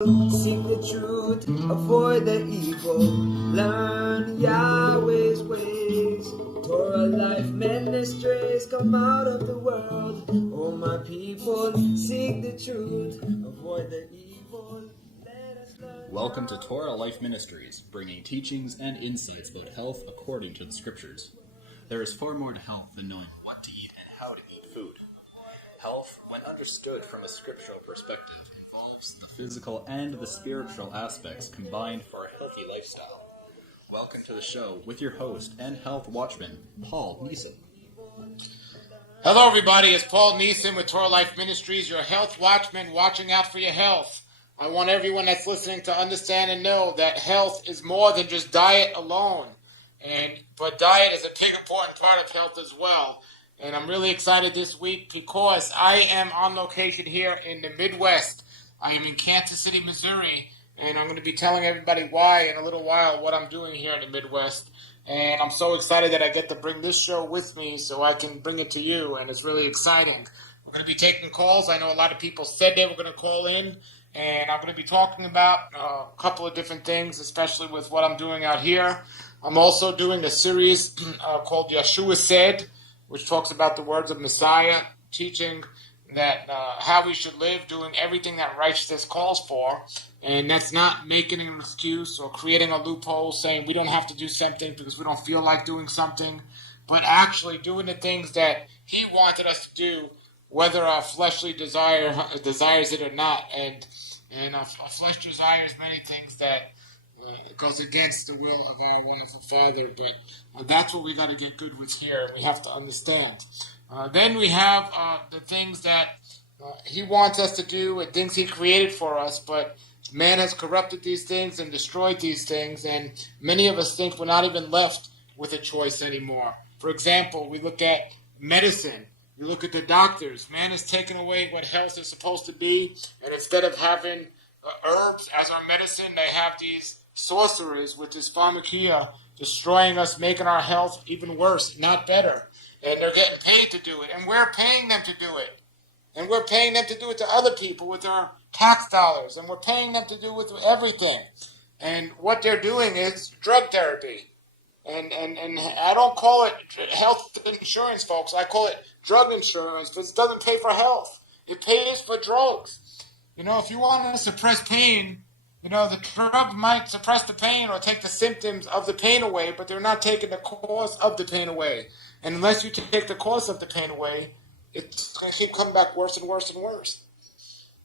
Seek the truth, avoid the evil, learn Yahweh's ways. Torah life ministries come out of the world. Oh my people, seek the truth, avoid the evil. Welcome to Torah Life Ministries, bringing teachings and insights about health according to the Scriptures. There is far more to health than knowing what to eat and how to eat food. Health, when understood from a scriptural perspective, involves the physical and the spiritual aspects combined for a healthy lifestyle. Welcome to the show with your host and health watchman, Paul Nison. Hello everybody, it's Paul Nison with Torah Life Ministries, your health watchman watching out for your health. I want everyone that's listening to understand and know that health is more than just diet alone. But diet is a big important part of health as well. And I'm really excited this week because I am on location here in the Midwest. I am in Kansas City, Missouri, and I'm going to be telling everybody why in a little while what I'm doing here in the Midwest. And I'm so excited that I get to bring this show with me so I can bring it to you, and it's really exciting. We're going to be taking calls. I know a lot of people said they were going to call in, and I'm going to be talking about a couple of different things, especially with what I'm doing out here. I'm also doing a series called Yeshua Said, which talks about the words of Messiah, teaching that how we should live, doing everything that righteousness calls for. And that's not making an excuse or creating a loophole saying we don't have to do something because we don't feel like doing something, but actually doing the things that he wanted us to do, whether our fleshly desires it or not. And our flesh desires many things that goes against the will of our wonderful Father, but that's what we got to get good with here. We have to understand. Then we have the things that he wants us to do and things he created for us, but man has corrupted these things and destroyed these things, and many of us think we're not even left with a choice anymore. For example, we look at medicine. We look at the doctors. Man has taken away what health is supposed to be, and instead of having herbs as our medicine, they have these sorcerers with this pharmakia destroying us, making our health even worse, not better. And they're getting paid to do it, and we're paying them to do it. And we're paying them to do it to other people with our tax dollars, and we're paying them to do it with everything. And what they're doing is drug therapy. And I don't call it health insurance, folks. I call it drug insurance because it doesn't pay for health. It pays for drugs. You know, if you want to suppress pain, you know, the drug might suppress the pain or take the symptoms of the pain away, but they're not taking the cause of the pain away. And unless you take the cause of the pain away, it's going to keep coming back worse and worse and worse.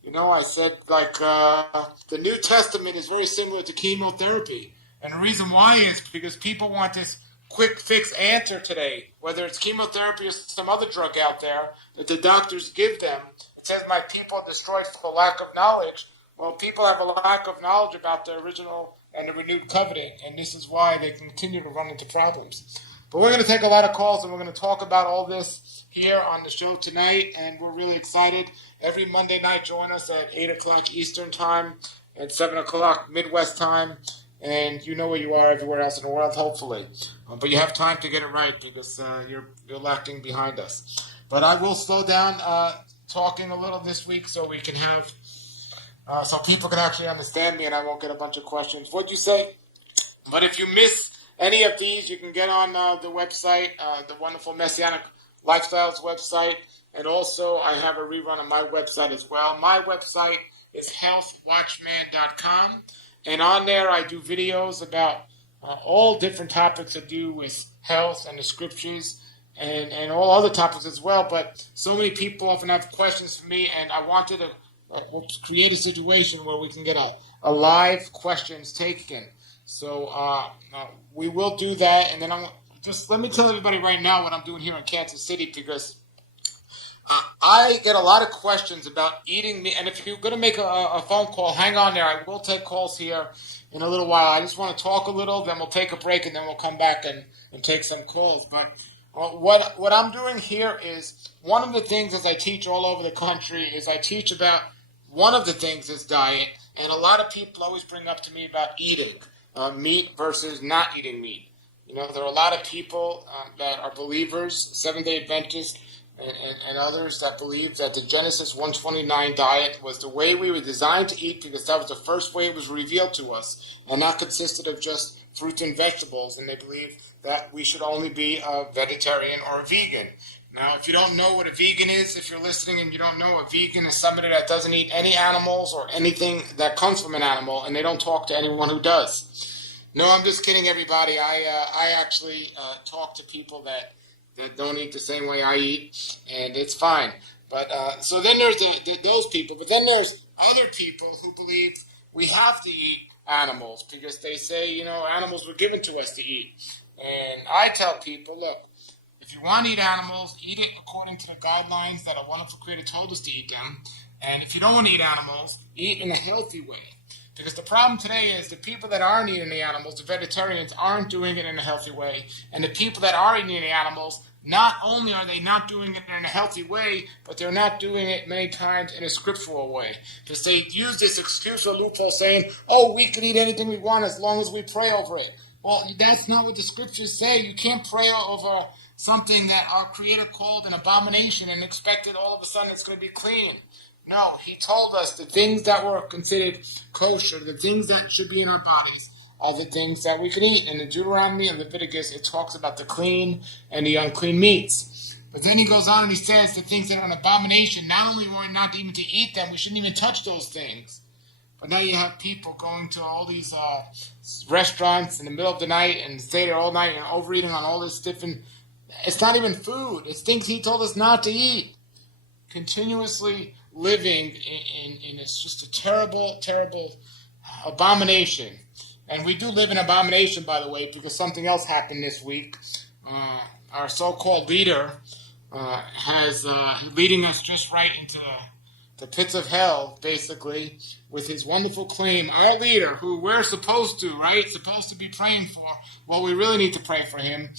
You know, I said, the New Testament is very similar to chemotherapy. And the reason why is because people want this quick fix answer today, whether it's chemotherapy or some other drug out there that the doctors give them. It says, my people are destroyed for lack of knowledge. Well, people have a lack of knowledge about the original and the renewed covenant, and this is why they continue to run into problems. But we're going to take a lot of calls, and we're going to talk about all this here on the show tonight, and we're really excited. Every Monday night, join us at 8 o'clock Eastern Time and 7 o'clock Midwest Time, and you know where you are everywhere else in the world, hopefully. But you have time to get it right because you're lacking behind us. But I will slow down talking a little this week so we can have so people can actually understand me and I won't get a bunch of questions. What'd you say? But if you miss any of these, you can get on the website, the wonderful Messianic Lifestyles website, and also I have a rerun on my website as well. My website is healthwatchman.com, and on there I do videos about all different topics that do with health and the scriptures and all other topics as well. But so many people often have questions for me, and I wanted to create a situation where we can get a live questions taken. So we will do that, and then let me tell everybody right now what I'm doing here in Kansas City, because I get a lot of questions about eating meat. And if you're going to make a phone call, hang on there. I will take calls here in a little while. I just want to talk a little, then we'll take a break, and then we'll come back and take some calls. But what I'm doing here is one of the things as I teach all over the country is I teach about one of the things is diet. And a lot of people always bring up to me about eating meat versus not eating meat. You know, there are a lot of people that are believers, Seventh-day Adventists, and others that believe that the Genesis 1:29 diet was the way we were designed to eat because that was the first way it was revealed to us, and not consisted of just fruits and vegetables. And they believe that we should only be a vegetarian or a vegan. Now, if you don't know what a vegan is, if you're listening and you don't know, a vegan is somebody that doesn't eat any animals or anything that comes from an animal, and they don't talk to anyone who does. No, I'm just kidding, everybody. I actually talk to people that don't eat the same way I eat, and it's fine. But so then there's those people, but then there's other people who believe we have to eat animals because they say, animals were given to us to eat. And I tell people, look, if you want to eat animals, eat it according to the guidelines that a wonderful Creator told us to eat them. And if you don't want to eat animals, eat in a healthy way. Because the problem today is the people that aren't eating the animals, the vegetarians, aren't doing it in a healthy way. And the people that are eating the animals, not only are they not doing it in a healthy way, but they're not doing it many times in a scriptural way. Because they use this excuse or loophole saying, we can eat anything we want as long as we pray over it. Well, that's not what the scriptures say. You can't pray over something that our Creator called an abomination and expect it all of a sudden it's going to be clean. No, He told us the things that were considered kosher, the things that should be in our bodies, are the things that we can eat. And in Deuteronomy and Leviticus, it talks about the clean and the unclean meats. But then He goes on and He says the things that are an abomination, not only are we not even to eat them, we shouldn't even touch those things. But now you have people going to all these restaurants in the middle of the night and stay there all night and overeating on all this different. It's not even food. It's things He told us not to eat. Continuously living in it's just a terrible, terrible abomination. And we do live in abomination, by the way, because something else happened this week. Our so-called leader has leading us just right into the pits of hell, basically, with his wonderful claim. Our leader, who we're supposed to be praying for. Well, we really need to pray for him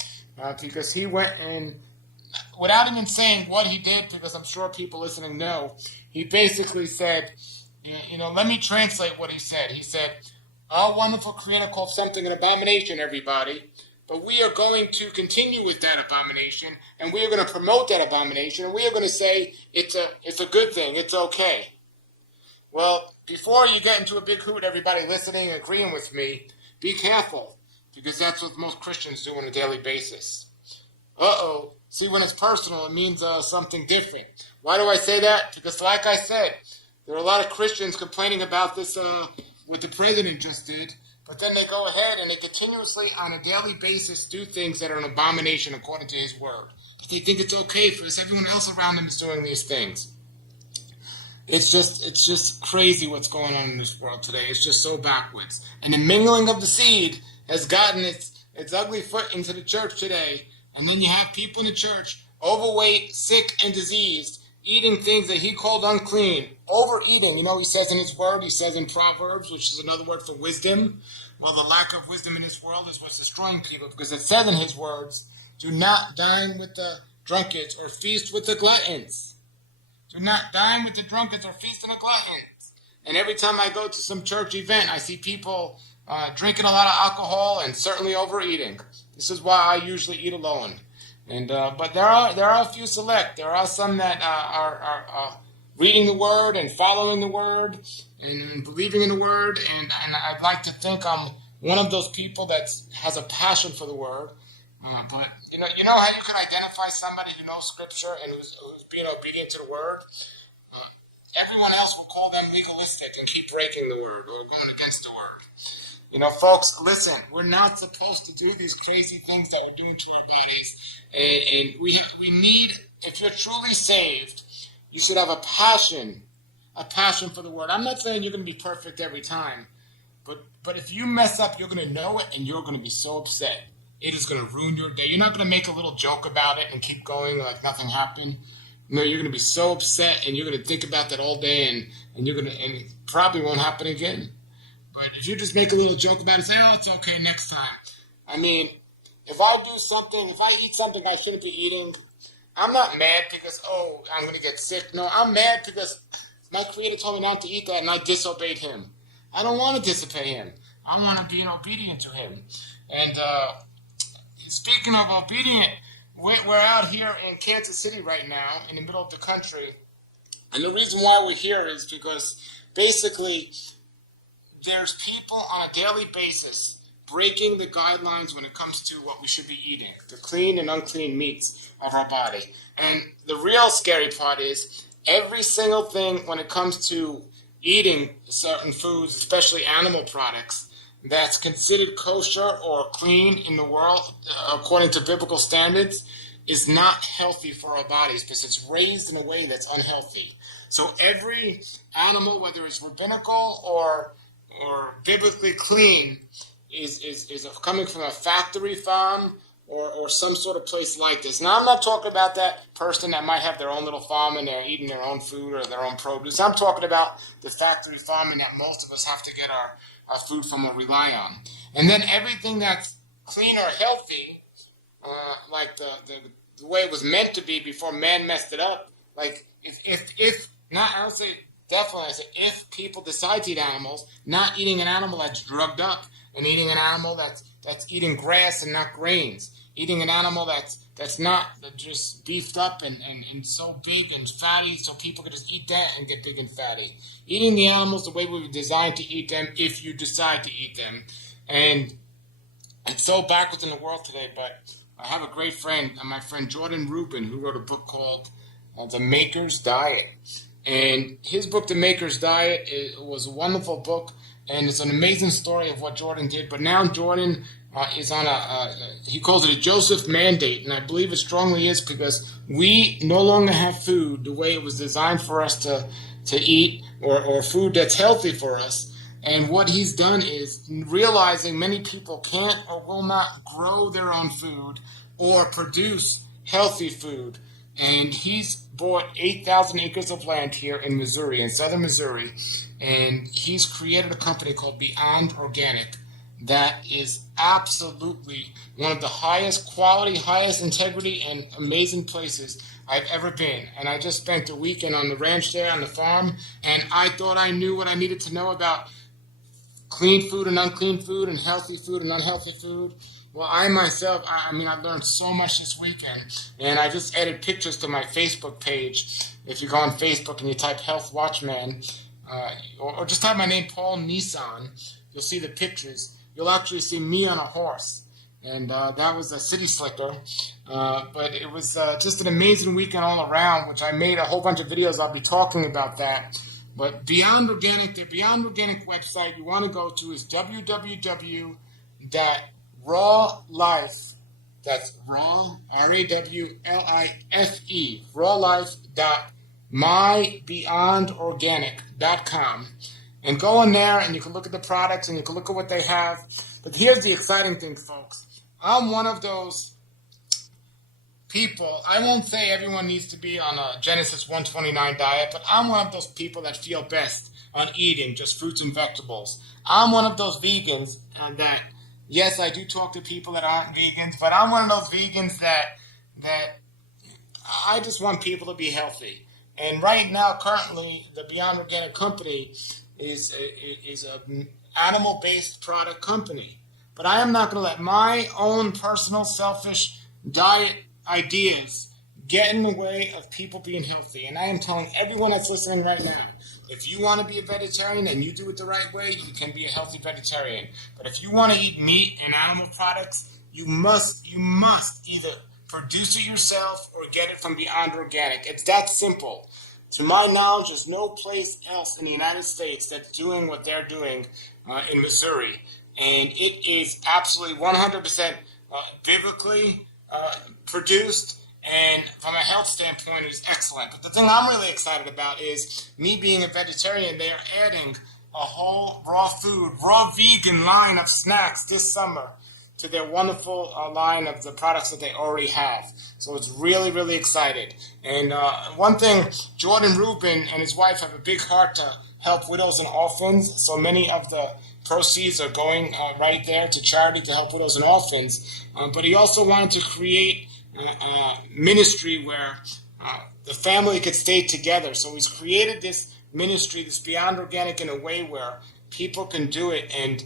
because he went and, without even saying what he did, because I'm sure people listening know, he basically said, let me translate what he said. He said, our wonderful Creator called something an abomination, everybody, but we are going to continue with that abomination, and we are going to promote that abomination, and we are going to say it's a good thing, it's okay. Well, before you get into a big hoot, everybody listening and agreeing with me, be careful, because that's what most Christians do on a daily basis. See, when it's personal, it means something different. Why do I say that? Because like I said, there are a lot of Christians complaining about this, what the president just did, but then they go ahead and they continuously, on a daily basis, do things that are an abomination according to His word. But they think it's okay because everyone else around them is doing these things. It's just crazy what's going on in this world today. It's just so backwards. And the mingling of the seed has gotten its ugly foot into the church today. And then you have people in the church, overweight, sick, and diseased, eating things that He called unclean. Overeating, He says in His word, He says in Proverbs, which is another word for wisdom. Well, the lack of wisdom in this world is what's destroying people, because it says in His words, do not dine with the drunkards or feast with the gluttons. Do not dine with the drunkards or feast with the gluttons. And every time I go to some church event, I see people drinking a lot of alcohol and certainly overeating. This is why I usually eat alone. And but there are a few select. There are some that are reading the Word and following the Word and believing in the Word. And I'd like to think I'm one of those people that has a passion for the Word. But you know how you can identify somebody who knows Scripture and who's being obedient to the Word. Everyone else will call them legalistic and keep breaking the Word or going against the Word. Folks, listen, we're not supposed to do these crazy things that we're doing to our bodies. And we need, if you're truly saved, you should have a passion for the Word. I'm not saying you're going to be perfect every time, but if you mess up, you're going to know it and you're going to be so upset. It is going to ruin your day. You're not going to make a little joke about it and keep going like nothing happened. No, you're going to be so upset and you're going to think about that all day and it probably won't happen again. But if you just make a little joke about it, say, it's okay next time. I mean, if I eat something I shouldn't be eating, I'm not mad because, I'm going to get sick. No, I'm mad because my Creator told me not to eat that and I disobeyed Him. I don't want to disobey Him. I want to be obedient to Him. And speaking of obedient, we're out here in Kansas City right now, in the middle of the country. And the reason why we're here is because basically there's people on a daily basis breaking the guidelines when it comes to what we should be eating, the clean and unclean meats of our body. And the real scary part is every single thing when it comes to eating certain foods, especially animal products, that's considered kosher or clean in the world, according to biblical standards, is not healthy for our bodies because it's raised in a way that's unhealthy. So every animal, whether it's rabbinical or biblically clean, is coming from a factory farm or some sort of place like this. Now, I'm not talking about that person that might have their own little farm and they're eating their own food or their own produce. I'm talking about the factory farming that most of us have to get our food from or rely on. And then everything that's clean or healthy, like the way it was meant to be before man messed it up, like if not, I would say definitely, I say if people decide to eat animals, not eating an animal that's drugged up, and eating an animal that's eating grass and not grains, eating an animal that's not just beefed up and so big and fatty so people can just eat that and get big and fatty. Eating the animals the way we were designed to eat them if you decide to eat them. And it's so backwards in the world today, but I have a great friend, my friend Jordan Rubin, who wrote a book called The Maker's Diet. And his book, The Maker's Diet, was a wonderful book. And it's an amazing story of what Jordan did. But now Jordan is on he calls it a Joseph mandate. And I believe it strongly is because we no longer have food the way it was designed for us to eat or food that's healthy for us. And what he's done is realizing many people can't or will not grow their own food or produce healthy food. And he's bought 8,000 acres of land here in Missouri, in southern Missouri, and he's created a company called Beyond Organic that is absolutely one of the highest quality, highest integrity, and amazing places I've ever been. And I just spent a weekend on the ranch there, on the farm, and I thought I knew what I needed to know about clean food and unclean food and healthy food and unhealthy food. Well, I myself, I learned so much this weekend, and I just added pictures to my Facebook page. If you go on Facebook and you type Health Watchman, or just type my name, Paul Nison, you'll see the pictures. You'll actually see me on a horse, and that was a city slicker. But it was just an amazing weekend all around, which I made a whole bunch of videos. I'll be talking about that. But Beyond Organic, the Beyond Organic website you want to go to is www.rawlife, that's raw, RAWLIFE, rawlife.mybeyondorganic.com. And go in there and you can look at the products and you can look at what they have. But here's the exciting thing, folks. I'm one of those people. I won't say everyone needs to be on a Genesis 129 diet, but I'm one of those people that feel best on eating just fruits and vegetables. I'm one of those vegans that, yes, I do talk to people that aren't vegans, but I'm one of those vegans that I just want people to be healthy. And right now, currently, the Beyond Organic company is an animal-based product company. But I am not going to let my own personal selfish diet ideas get in the way of people being healthy. And I am telling everyone that's listening right now, if you want to be a vegetarian and you do it the right way, you can be a healthy vegetarian. But if you want to eat meat and animal products, you must either produce it yourself or get it from Beyond Organic. It's that simple. To my knowledge, there's no place else in the United States that's doing what they're doing in Missouri. And it is absolutely 100% biblically produced, and from a health standpoint, it is excellent. But the thing I'm really excited about is me being a vegetarian. They are adding a whole raw vegan line of snacks this summer to their wonderful line of the products that they already have. So it's really, really excited. And one thing, Jordan Rubin and his wife have a big heart to help widows and orphans. So many of the proceeds are going right there to charity to help widows and orphans. But he also wanted to create a ministry where the family could stay together. So he's created this ministry, this Beyond Organic, in a way where people can do it and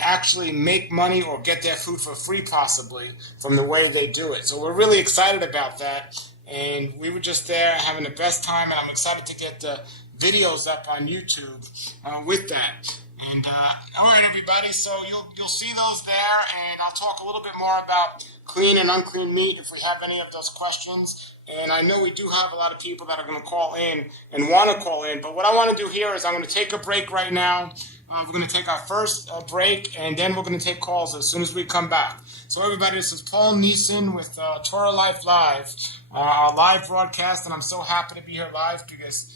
actually make money or get their food for free possibly from the way they do it. So we're really excited about that. And we were just there having the best time, and I'm excited to get the videos up on YouTube with that. And all right, everybody, so you'll see those there, and I'll talk a little bit more about clean and unclean meat if we have any of those questions. And I know we do have a lot of people that are going to call in and want to call in, but what I want to do here is I'm going to take a break right now. We're going to take our first break, and then we're going to take calls as soon as we come back. So everybody, this is Paul Nison with Torah Life Live, our live broadcast, and I'm so happy to be here live because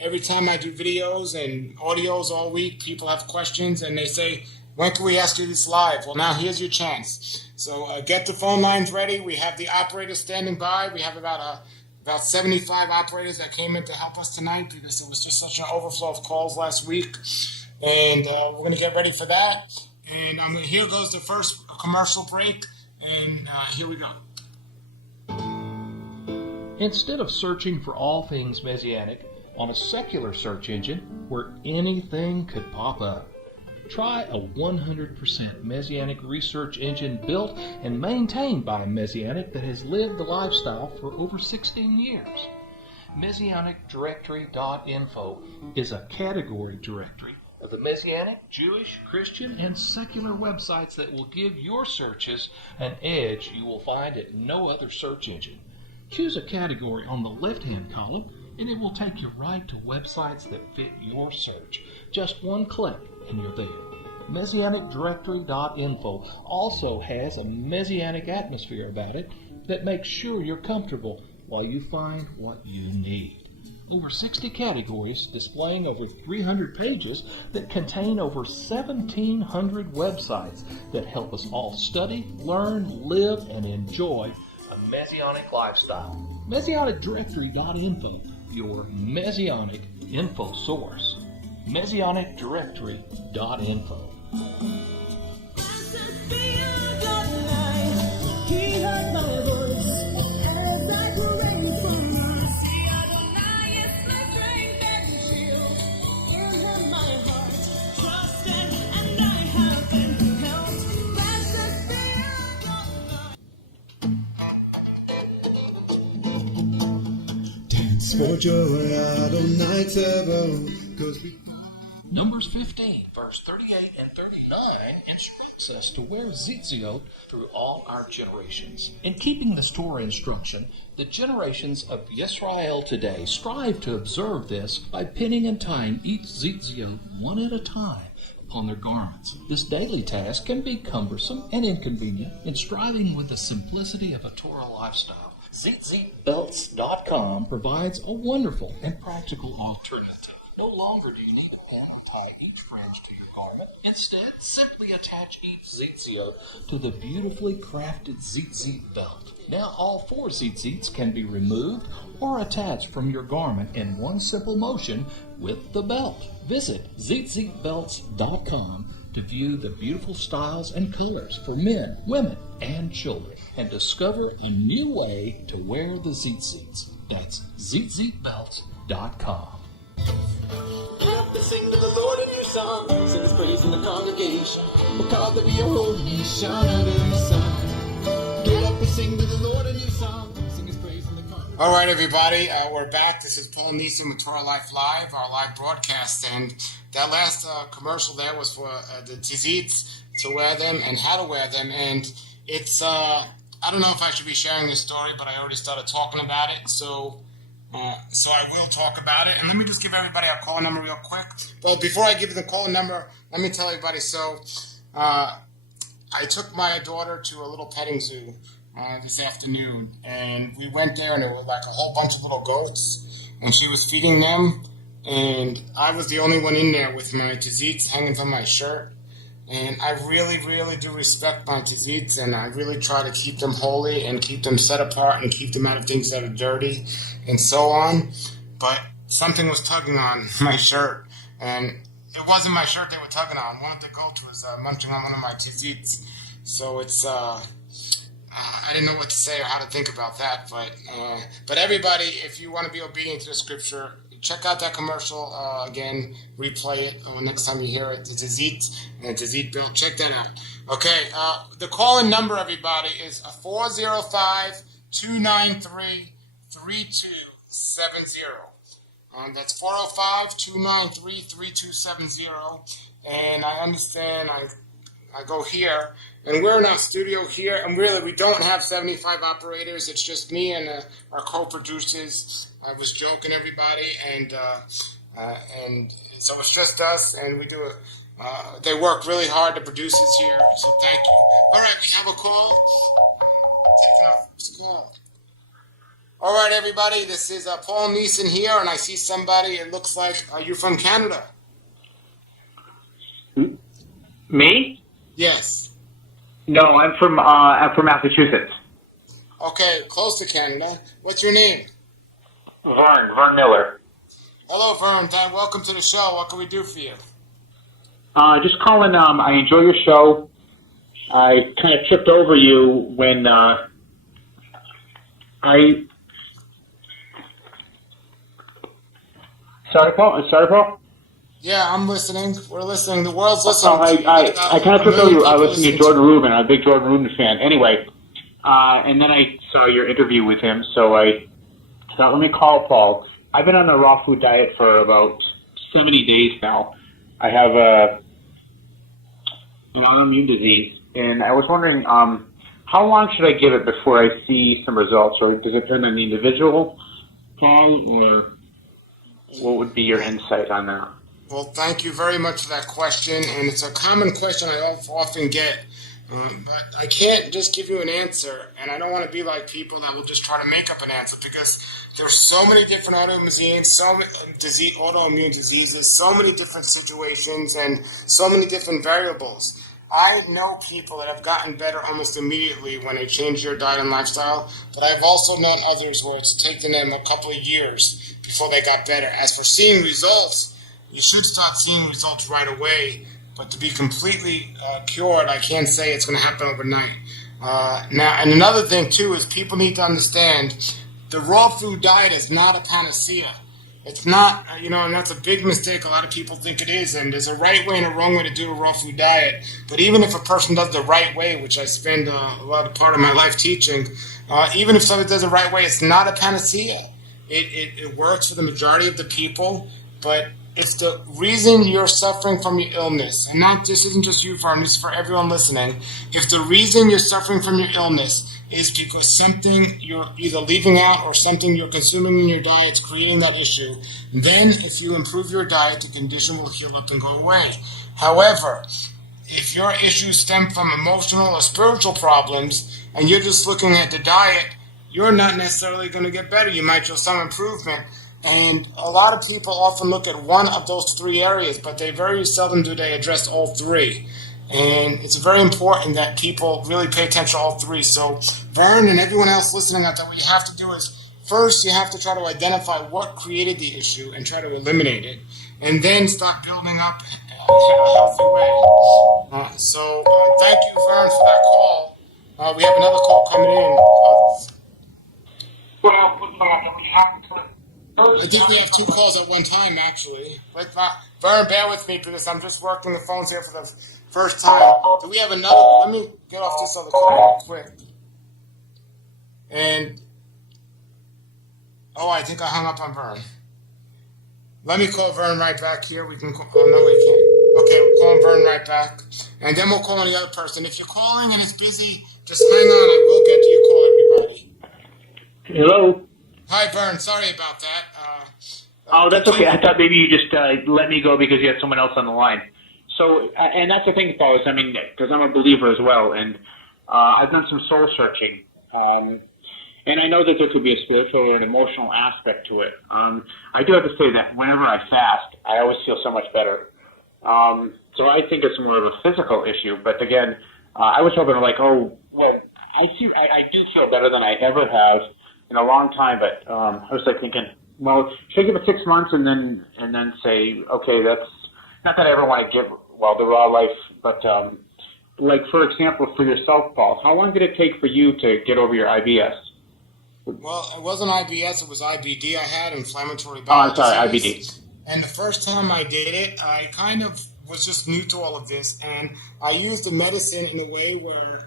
every time I do videos and audios all week, people have questions and they say, when can we ask you this live? Well, now here's your chance. So get the phone lines ready. We have the operators standing by. We have about 75 operators that came in to help us tonight because it was just such an overflow of calls last week. And we're going to get ready for that. And here goes the first commercial break. And here we go. Instead of searching for all things Messianic on a secular search engine where anything could pop up, try a 100% Messianic research engine built and maintained by a Messianic that has lived the lifestyle for over 16 years. MessianicDirectory.info is a category directory of the Messianic, Jewish, Christian, and secular websites that will give your searches an edge you will find at no other search engine. Choose a category on the left-hand column, and it will take you right to websites that fit your search. Just one click, and you're there. MessianicDirectory.info also has a Messianic atmosphere about it that makes sure you're comfortable while you find what you need. Over 60 categories displaying over 300 pages that contain over 1,700 websites that help us all study, learn, live, and enjoy a Messianic lifestyle. MessianicDirectory.info, your Messianic info source. MessianicDirectory.info. For joy Adonai Tavo, 'cause we... Numbers 15, verse 38 and 39 instructs us to wear tzitzit through all our generations. In keeping this Torah instruction, the generations of Yisrael today strive to observe this by pinning and tying each tzitzit one at a time upon their garments. This daily task can be cumbersome and inconvenient in striving with the simplicity of a Torah lifestyle. ZZBelts.com provides a wonderful and practical alternative. No longer do you need a pin and tie each fringe to your garment. Instead, simply attach each tzitzit to the beautifully crafted tzitzit belt. Now all 4 tzitzits can be removed or attached from your garment in one simple motion with the belt. Visit ZZBelts.com to view the beautiful styles and colors for men, women, and children, and discover a new way to wear the tzitzits. That's ZZBelts.com. Get up and sing to the Lord a new song. Sing his praise in the congregation. We're called to be a holy nation under the sun. Get up and sing to the Lord a new song. Sing his praise in the congregation. All right, everybody, we're back. This is Paul Nison with Torah Life Live, our live broadcast. And that last commercial there was for the tzitzits, to wear them and how to wear them. And it's, I don't know if I should be sharing this story, but I already started talking about it. So I will talk about it. And let me just give everybody our call number real quick. Well, before I give you the call number, let me tell everybody. So I took my daughter to a little petting zoo this afternoon. And we went there, and there were like a whole bunch of little goats. And she was feeding them. And I was the only one in there with my tzitzits hanging from my shirt. And I really, really do respect my tzitzits, and I really try to keep them holy and keep them set apart and keep them out of things that are dirty and so on. But something was tugging on my shirt, and it wasn't my shirt they were tugging on. One of the goats was munching on one of my tzitzits. So it's, I didn't know what to say or how to think about that. But everybody, if you want to be obedient to the scripture, check out that commercial again. Replay it next time you hear it. The Tzitzit Bill. Check that out. Okay. The call-in number, everybody, is 405-293-3270. That's 405-293-3270. And I understand I go here, and we're in our studio here, and really we don't have 75 operators. It's just me and our co-producers. I was joking, everybody, and so it's just us, and we do it. They work really hard, the producers here, so thank you. All right, we have a call. Taking off this call. All right, everybody, this is Paul Nison here, and I see somebody. It looks like you're from Canada. Me? Yes. No, I'm from Massachusetts. Okay, close to Canada. What's your name? Vern Miller. Hello, Vern. Welcome to the show. What can we do for you? Just calling. I enjoy your show. I kind of tripped over you when Sorry, Paul. Yeah, I'm listening. We're listening. The world's listening. I kind of tripped over you. I was listening to Jordan Rubin. I'm a big Jordan Rubin fan. Anyway, and then I saw your interview with him, so I thought, let me call Paul. I've been on a raw food diet for about 70 days now. I have an autoimmune disease, and I was wondering, how long should I give it before I see some results? Or does it depend on the individual, Paul, or what would be your insight on that? Well, thank you very much for that question, and it's a common question I often get. But I can't just give you an answer, and I don't want to be like people that will just try to make up an answer, because there's so many different autoimmune diseases, so many different situations, and so many different variables. I know people that have gotten better almost immediately when they change their diet and lifestyle, but I've also known others where it's taken them a couple of years before they got better. As for seeing results, you should start seeing results right away. But to be completely cured, I can't say it's going to happen overnight. Now, and another thing, too, is people need to understand the raw food diet is not a panacea. It's not, and that's a big mistake. A lot of people think it is, and there's a right way and a wrong way to do a raw food diet. But even if a person does the right way, which I spend a lot of part of my life teaching, even if somebody does the right way, it's not a panacea. It works for the majority of the people, but it's the reason you're suffering from your illness, and this isn't just you, Vern, this is for everyone listening. If the reason you're suffering from your illness is because something you're either leaving out or something you're consuming in your diet is creating that issue, then if you improve your diet, the condition will heal up and go away. However, if your issues stem from emotional or spiritual problems, and you're just looking at the diet, you're not necessarily going to get better. You might show some improvement. And a lot of people often look at one of those three areas, but they very seldom do they address all three. And it's very important that people really pay attention to all three. So Vern and everyone else listening out there, what you have to do is, first you have to try to identify what created the issue and try to eliminate it. And then start building up in a healthy way. Thank you, Vern, for that call. We have another call coming in. I think we have two calls at one time, actually. Vern, bear with me, because I'm just working the phones here for the first time. Do we have another? Let me get off this other call real quick. I think I hung up on Vern. Let me call Vern right back here. We can call. Oh, no, we can't. Okay, we'll call Vern right back. And then we'll call on the other person. If you're calling and it's busy, just hang on. I will get to your call, everybody. Hello? Hi, Vern. Sorry about that. That's okay. I thought maybe you just let me go because you had someone else on the line. So, and that's the thing, Paul, is, because I'm a believer as well, and I've done some soul searching. And I know that there could be a spiritual or an emotional aspect to it. I do have to say that whenever I fast, I always feel so much better. So I think it's more of a physical issue. But again, I was hoping I do feel better than I ever have in a long time. But I was thinking, well, should I give it 6 months and then say, okay, that's not that I ever want to give the raw life, but for example, for yourself, Paul, how long did it take for you to get over your IBS? Well, it wasn't IBS, it was IBD. I had inflammatory bowel Oh, sorry, disease. IBD. And the first time I did it, I kind of was just new to all of this, and I used the medicine in a way where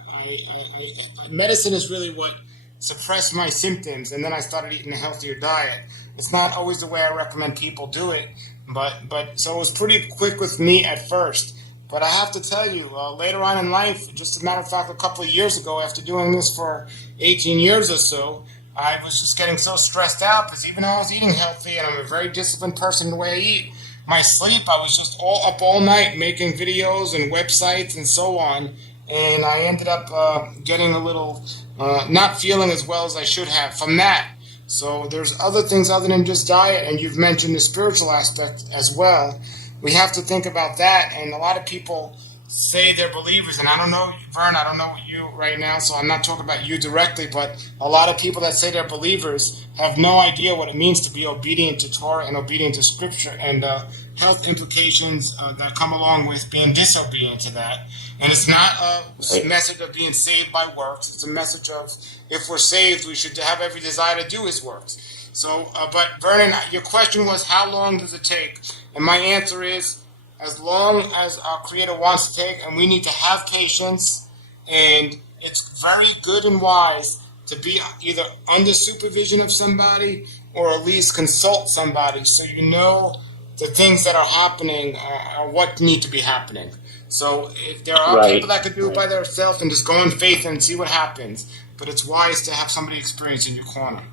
medicine is really what suppressed my symptoms, and then I started eating a healthier diet. It's not always the way I recommend people do it, but so it was pretty quick with me at first. But I have to tell you, later on in life, just a matter of fact, a couple of years ago, after doing this for 18 years or so, I was just getting so stressed out because even though I was eating healthy and I'm a very disciplined person the way I eat, my sleep, I was just up all night making videos and websites and so on. And I ended up getting a little, not feeling as well as I should have from that. So there's other things other than just diet, and you've mentioned the spiritual aspect as well. We have to think about that, and a lot of people say they're believers, and I don't know, Vern, I don't know you right now, so I'm not talking about you directly, but a lot of people that say they're believers have no idea what it means to be obedient to Torah and obedient to Scripture, and health implications that come along with being disobedient to that. And it's not a message of being saved by works. It's a message of if we're saved, we should have every desire to do His works. So, but Vernon, your question was how long does it take? And my answer is as long as our Creator wants to take, and we need to have patience, and it's very good and wise to be either under supervision of somebody or at least consult somebody so you know the things that are happening are what need to be happening. So if there are people that could do it by themselves and just go in faith and see what happens, but it's wise to have somebody experienced in your corner.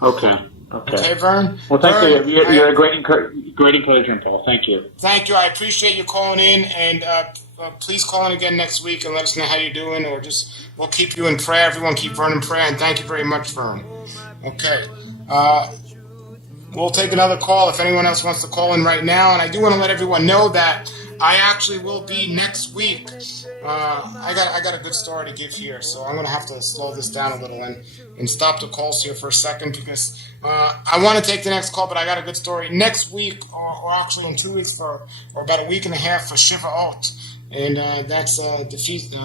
Okay, Vern? Well, thank you. You're a great encouragement, Paul. Thank you. Thank you. I appreciate you calling in, and please call in again next week and let us know how you're doing, or just we'll keep you in prayer. Everyone keep Vern in prayer, and thank you very much, Vern. Okay. We'll take another call if anyone else wants to call in right now, and I do want to let everyone know that I actually will be next week. I got a good story to give here, so I'm going to have to slow this down a little and stop the calls here for a second because I want to take the next call, but I got a good story. Next week, or actually in 2 weeks, or about a week and a half for Shivaot, and that's the feast.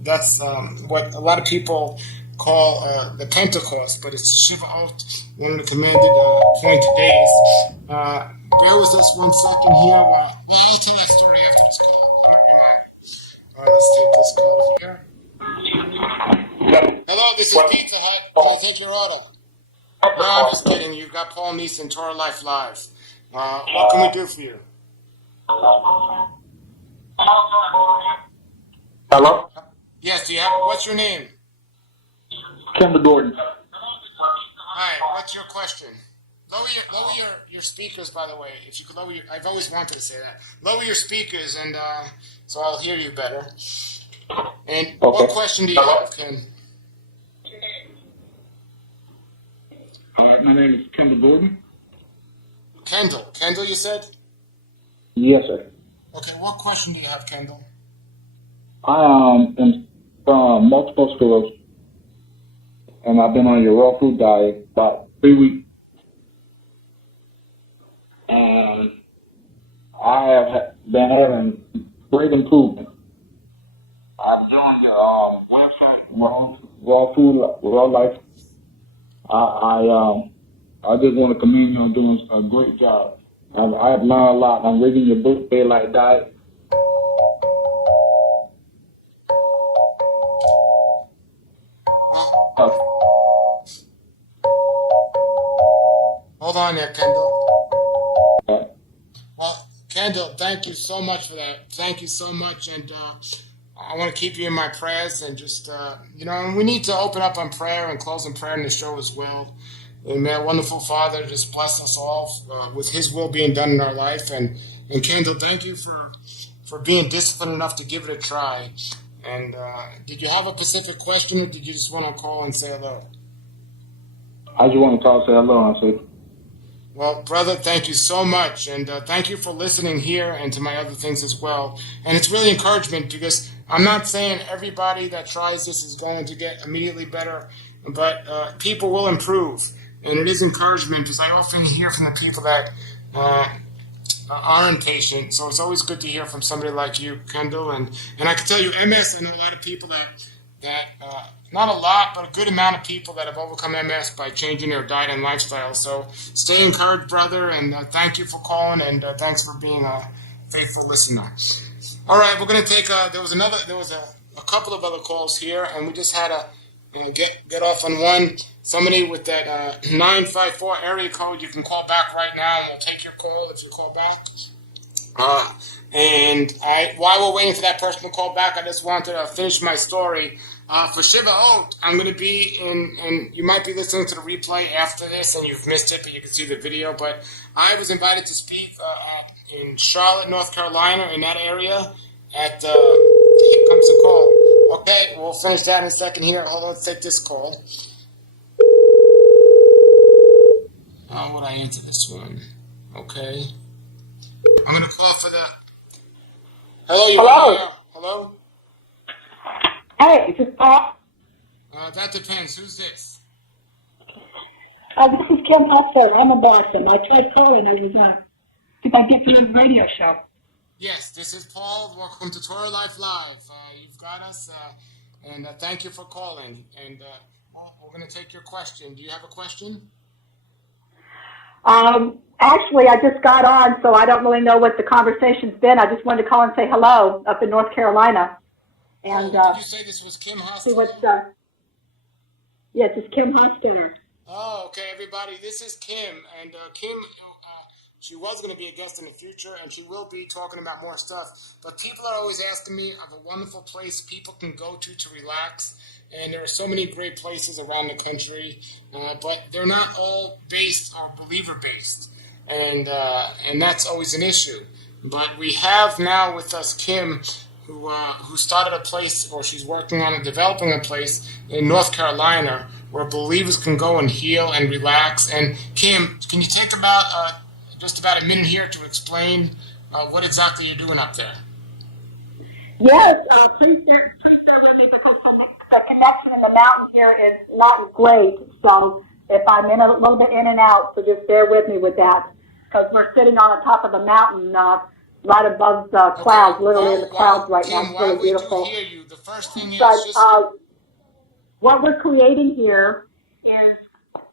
That's what a lot of people call the Pentecost, but it's Shivaot, one of the commanded appointed days. Bear with us 1 second here. I'll tell that story after this call. Let's take this call here. Hello, this is Pizza Hut. I'll take your order. No, I'm just kidding. You've got Paul Nison, Torah Life Live. What can we do for you? Hello? Yes, do you have, what's your name? Kendall Gordon. Hi, what's your question? Lower your speakers, by the way. If you could lower your, I've always wanted to say that. Lower your speakers, and so I'll hear you better. And what question do you have, Ken? My name is Kendall Gordon. Kendall, you said? Yes, sir. Okay, what question do you have, Kendall? I am from multiple sclerosis, and I've been on your raw food diet about 3 weeks. And I have been having great improvement. I'm doing your website, raw food, raw life. I just want to commend you on doing a great job. I've learned a lot. I'm reading your book, Daylight Diet. Hold on there, Kendall. Well, Kendall, thank you so much for that. Thank you so much, and I want to keep you in my prayers, and just, and we need to open up on prayer and close in prayer in the show as well. And may our wonderful Father just bless us all with His will being done in our life. And Kendall, thank you for being disciplined enough to give it a try. And did you have a specific question, or did you just want to call and say hello? I just want to call and say hello, and say. Well, brother, thank you so much, and thank you for listening here and to my other things as well. And it's really encouragement because I'm not saying everybody that tries this is going to get immediately better, but people will improve. And it is encouragement because I often hear from the people that are impatient. So it's always good to hear from somebody like you, Kendall. And I can tell you, MS, I know a lot of people that that not a lot, but a good amount of people that have overcome MS by changing their diet and lifestyle. So stay encouraged, brother, and thank you for calling, and thanks for being a faithful listener. All right, we're gonna take. There was a couple of other calls here, and we just had to get off on one. Somebody with that 954 area code, you can call back right now, and we'll take your call if you call back. While we're waiting for that person to call back, I just wanted to finish my story. For Shiva Oat, I'm going to be and you might be listening to the replay after this, and you've missed it, but you can see the video. But I was invited to speak in Charlotte, North Carolina, in that area. Here comes the call. Okay, we'll finish that in a second here. Hold on, let's take this call. How would I answer this one? Okay. I'm going to call for the... Hello? Hello? Hey, is this Paul? That depends. Who's this? This is Kim Huffer. I'm a Boston. I tried calling. I was think I get you on the radio show. Yes, this is Paul. Welcome to Torah Life Live. You've got us, and thank you for calling. And we're going to take your question. Do you have a question? Actually, I just got on, so I don't really know what the conversation's been. I just wanted to call and say hello up in North Carolina. And did you say this was Kim Hofstetter? See what's yes, it's Kim Hofstetter. Oh, okay, everybody. This is Kim, and Kim. She was going to be a guest in the future, and she will be talking about more stuff. But people are always asking me of a wonderful place people can go to relax. And there are so many great places around the country, but they're not all based or believer-based. And that's always an issue. But we have now with us Kim, who started a place, or she's working on developing a place in North Carolina where believers can go and heal and relax. And Kim, can you take just about a minute here to explain what exactly you're doing up there? Yes, please bear with me because the connection in the mountain here is not great. So if I'm in a little bit in and out, so just bear with me with that because we're sitting on the top of the mountain right above the clouds, literally in the clouds right now. It's really beautiful. We do hear you. The first thing is what we're creating here is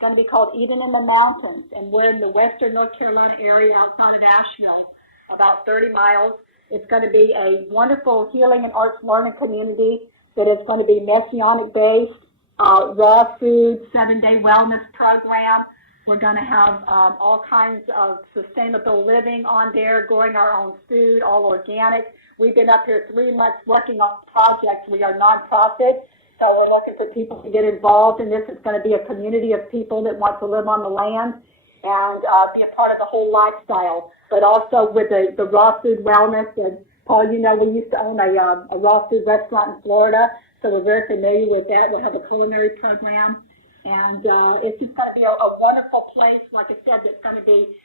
going to be called Eden in the Mountains, and we're in the western North Carolina area outside of Asheville, about 30 miles. It's going to be a wonderful healing and arts learning community that is going to be messianic-based, raw food, 7-day wellness program. We're going to have all kinds of sustainable living on there, growing our own food, all organic. We've been up here 3 months working on projects. We are nonprofit, so we're looking for people to get involved in this. It's going to be a community of people that want to live on the land and be a part of the whole lifestyle, but also with the raw food wellness. And Paul, you know, we used to own a raw food restaurant in Florida, so we're very familiar with that. We'll have a culinary program, and it's just going to be a wonderful place, like I said, that's going to be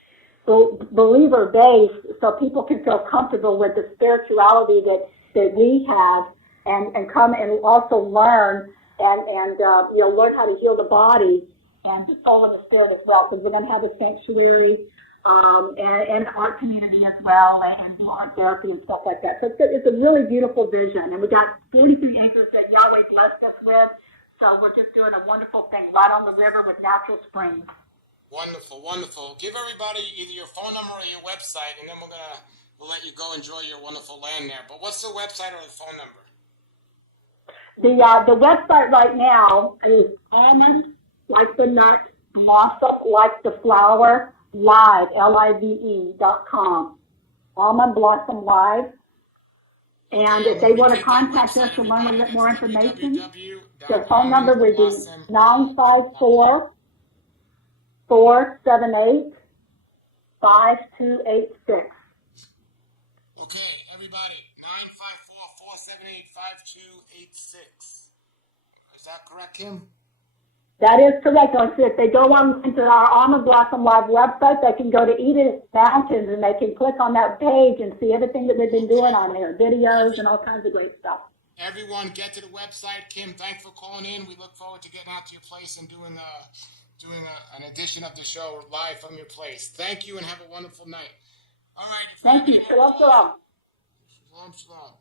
believer-based, so people can feel comfortable with the spirituality that we have, and come and also learn and learn how to heal the body and the soul and the spirit as well, because we're going to have a sanctuary and art community as well, and do art therapy and stuff like that. So it's a really beautiful vision, and we got 43 acres that Yahweh blessed us with, so we're just doing a wonderful thing right on the river with natural springs. Wonderful, wonderful. Give everybody either your phone number or your website, and then we'll let you go enjoy your wonderful land there. But what's the website or the phone number? The website right now is almond, like the nut, blossom, like the flower, live, live.com. Almond Blossom Live. And if they want to contact us and learn a little bit more information, the phone number would be 954 478 5286. Okay, everybody, 954-478-5286. Is that correct, Kim? That is correct. If they go on to our Almond Blossom Live website, they can go to Eden Mountains and they can click on that page and see everything that they've been doing on there, videos and all kinds of great stuff. Everyone, get to the website. Kim, thanks for calling in. We look forward to getting out to your place and doing an edition of the show live from your place. Thank you and have a wonderful night. All right. Thank you. Shalom, shalom. Shalom, shalom.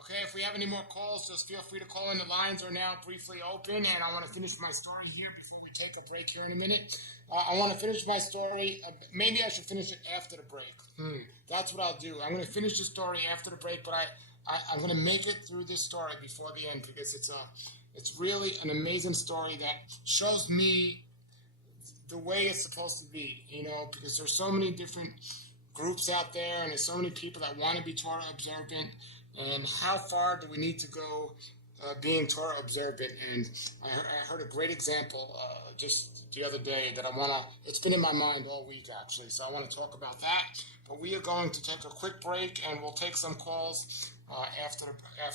Okay, if we have any more calls, just feel free to call in. The lines are now briefly open, and I want to finish my story here before we take a break here in a minute. I want to finish my story. Maybe I should finish it after the break. That's what I'll do. I'm going to finish the story after the break, but I'm going to make it through this story before the end because it's really an amazing story that shows me the way it's supposed to be, because there's so many different groups out there and there's so many people that want to be Torah observant, and how far do we need to go being Torah observant? And I heard a great example just the other day that it's been in my mind all week actually, so I want to talk about that. But we are going to take a quick break and we'll take some calls after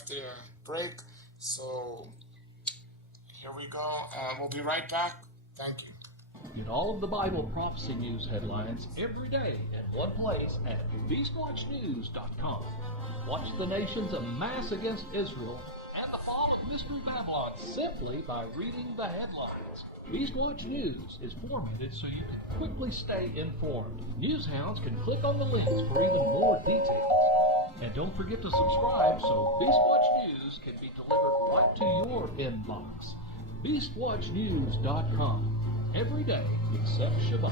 the break. So here we go. We'll be right back. Thank you. Get all of the Bible prophecy news headlines every day in one place at BeastWatchNews.com. Watch the nations amass against Israel and the fall of Mystery Babylon simply by reading the headlines. BeastWatch News is formatted so you can quickly stay informed. Newshounds can click on the links for even more details. And don't forget to subscribe so BeastWatch News can be delivered right to your inbox. BeastWatchNews.com. Every day except Shabbat.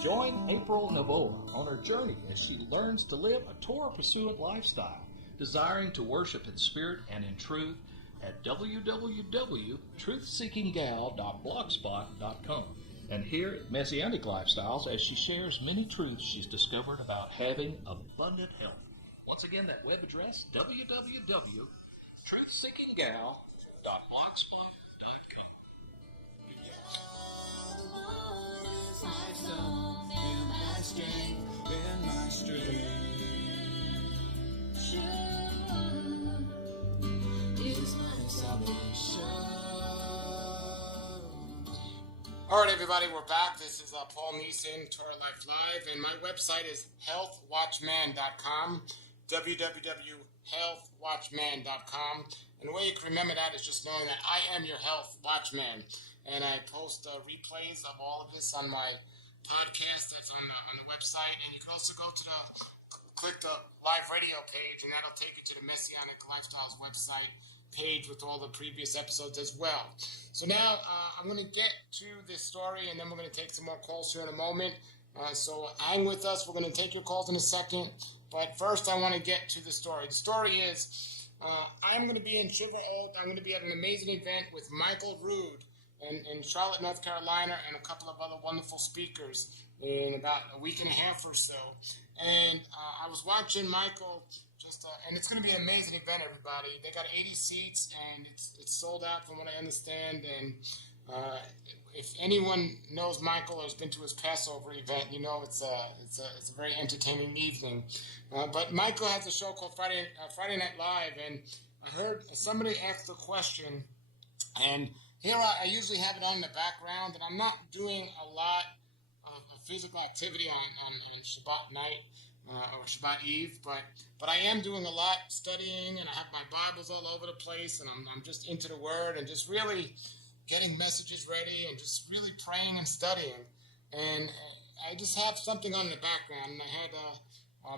Join April Navoa on her journey as she learns to live a Torah-pursuant lifestyle, desiring to worship in spirit and in truth at www.truthseekinggal.blogspot.com. And here at Messianic Lifestyles, as she shares many truths she's discovered about having abundant health. Once again, that web address, All right, everybody, we're back. This is Paul Nison, Torah Life Live, and my website is healthwatchman.com, www.healthwatchman.com. And the way you can remember that is just knowing that I am your health watchman. And I post replays of all of this on my podcast that's on the website. And you can also go to click the live radio page, and that'll take you to the Messianic Lifestyles website page with all the previous episodes as well. So now I'm going to get to this story, and then we're going to take some more calls here in a moment. So hang with us. We're going to take your calls in a second. But first, I want to get to the story. The story is I'm going to be in Shiver'ot. I'm going to be at an amazing event with Michael Rood in Charlotte, North Carolina, and a couple of other wonderful speakers in about a week and a half or so. And I was watching Michael. And it's going to be an amazing event, everybody. They got 80 seats, and it's sold out from what I understand. And if anyone knows Michael or has been to his Passover event, you know it's a very entertaining evening. But Michael has a show called Friday Night Live, and I heard somebody asked the question, and here I usually have it on in the background, and I'm not doing a lot of physical activity on Shabbat night. Or Shabbat Eve, but I am doing a lot studying, and I have my Bibles all over the place, and I'm just into the Word and just really getting messages ready and just really praying and studying. And I just have something on in the background. And I had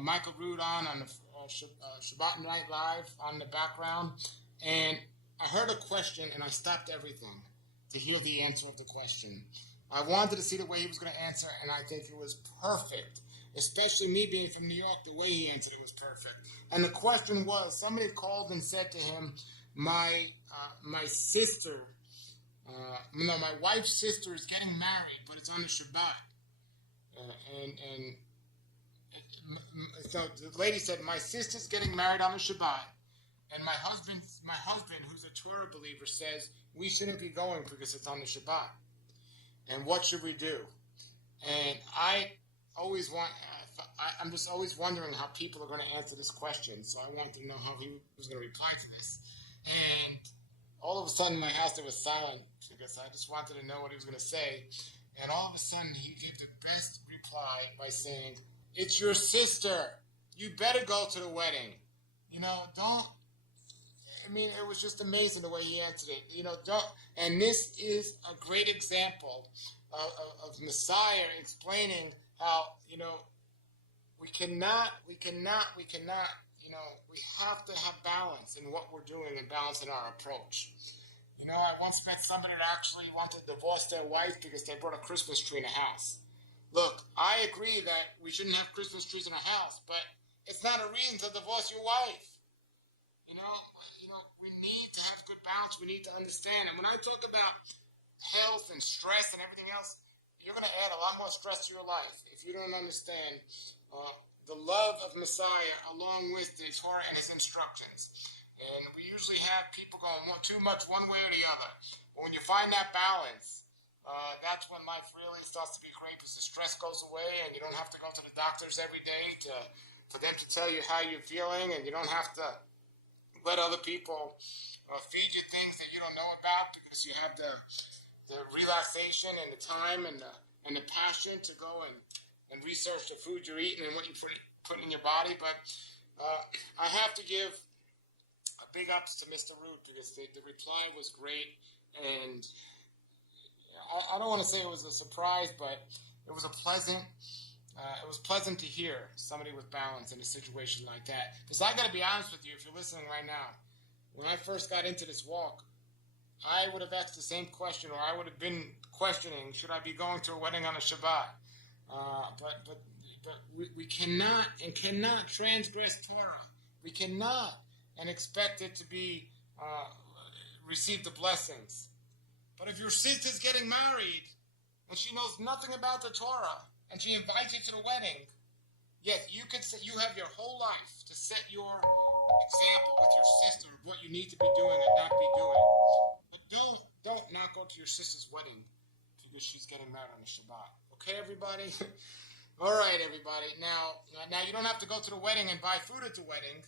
Michael Rood on the Shabbat Night Live on the background, and I heard a question, and I stopped everything to hear the answer of the question. I wanted to see the way he was going to answer, and I think it was perfect. Especially me being from New York, the way he answered it was perfect. And the question was, somebody called and said to him, my wife's sister is getting married, but it's on the Shabbat. So the lady said, my sister's getting married on the Shabbat, and my husband, who's a Torah believer, says we shouldn't be going because it's on the Shabbat. And what should we do? And I'm just always wondering how people are going to answer this question. So I wanted to know how he was going to reply to this. And all of a sudden, in my house, there was silence because I just wanted to know what he was going to say. And all of a sudden, he gave the best reply by saying, "It's your sister. You better go to the wedding. I mean, it was just amazing the way he answered it. And this is a great example of Messiah explaining how, we cannot, we have to have balance in what we're doing and balance in our approach. I once met somebody that actually wanted to divorce their wife because they brought a Christmas tree in the house. Look, I agree that we shouldn't have Christmas trees in our house, but it's not a reason to divorce your wife. We need to have good balance. We need to understand. And when I talk about health and stress and everything else, you're going to add a lot more stress to your life if you don't understand the love of Messiah along with the Torah and his instructions. And we usually have people going too much one way or the other. But when you find that balance, that's when life really starts to be great because the stress goes away and you don't have to go to the doctors every day for them to tell you how you're feeling, and you don't have to let other people feed you things that you don't know about because you have the relaxation and the time and the passion to go and research the food you're eating and what you put in your body. But I have to give a big ups to Mr. Root because the reply was great, and I don't want to say it was a surprise, but it was pleasant to hear somebody with balance in a situation like that. Because I got to be honest with you, if you're listening right now, when I first got into this walk, I would have asked the same question, or I would have been questioning, should I be going to a wedding on a Shabbat? But we cannot transgress Torah. We cannot and expect it to be receive the blessings. But if your sister's getting married and she knows nothing about the Torah and she invites you to the wedding, yes, you have your whole life to set your example with your sister of what you need to be doing and not be doing. But don't not go to your sister's wedding because she's getting married on the Shabbat. Okay, everybody? All right, everybody. Now you don't have to go to the wedding and buy food at the wedding.